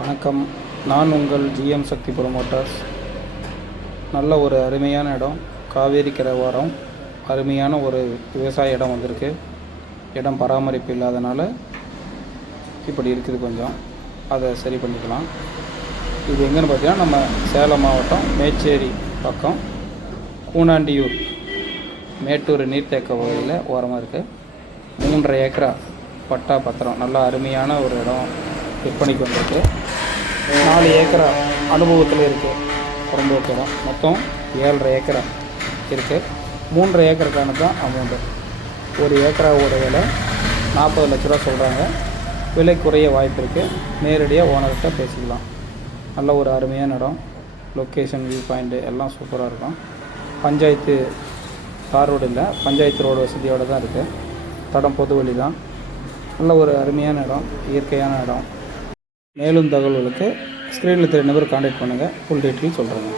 வணக்கம். நான் உங்கள் ஜிஎம் சக்தி ப்ரொமோட்டர்ஸ். நல்ல ஒரு அருமையான இடம், காவேரி கரை ஓரம் அருமையான ஒரு விவசாய இடம் வந்திருக்கு. இடம் பராமரிப்பு இல்லாதனால இப்படி இருக்குது. கொஞ்சம் அதை சரி பண்ணிக்கலாம். இது எங்கேன்னு பார்த்தீங்கன்னா, நம்ம சேலம் மாவட்டம் மேச்சேரி பக்கம் கூனாண்டியூர் மேட்டூர் நீர்த்தேக்க வகையில் ஓரமாக இருக்குது. 3.5 ஏக்கரா பட்டா பத்திரம், நல்ல அருமையான ஒரு இடம் விற்பனைக்கு வந்திருக்கு. 4 ஏக்கரா அனுபவத்தில் இருக்குது. புறம்போக்கு இடம் மொத்தம் 7.5 ஏக்கரா இருக்குது. 3.5 ஏக்கருக்கான தான் அமௌண்ட்டு. 1 ஏக்கராவோட விலை 40 லட்ச ரூபா சொல்கிறாங்க. விலை குறைய வாய்ப்பு இருக்குது. நேரடியாக ஓனர்கிட்ட பேசிக்கலாம். நல்ல ஒரு அருமையான இடம். லொக்கேஷன், வியூ பாயிண்ட்டு எல்லாம் சூப்பராக இருக்கும். பஞ்சாயத்து தார் ரோடு இல்லை, பஞ்சாயத்து ரோடு வசதியோடு தான் இருக்குது. தடம் பொது வழி தான். நல்ல ஒரு அருமையான இடம், இயற்கையான இடம். மேலும் தகவல்களுக்கு ஸ்க்ரீனில் தெரிய நம்பர் கான்டாக்ட் பண்ணுங்கள். ஃபுல் டீட்டெயில் சொல்கிறேங்க.